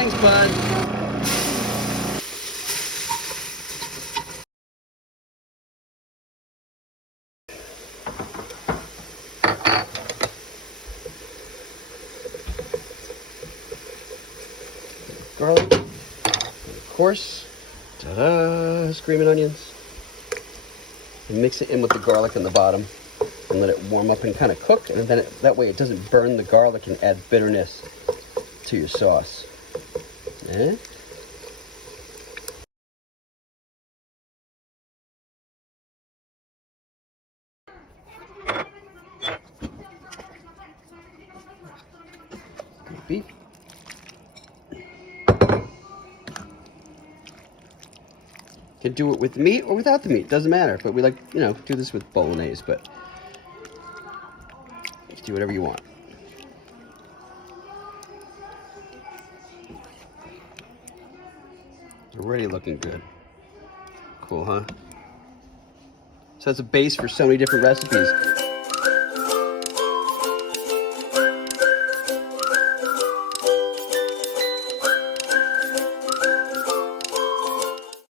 Thanks, bud. Garlic, of course. Ta-da! Screamin' onions. And mix it in with the garlic on the bottom, and let it warm up and kind of cook. And then that way it doesn't burn the garlic and add bitterness to your sauce. Eh? Beef. Could do it with the meat or without the meat, doesn't matter. But we like, you know, do this with bolognese, but you can do whatever you want. Already looking good. Cool, huh? So that's a base for so many different recipes.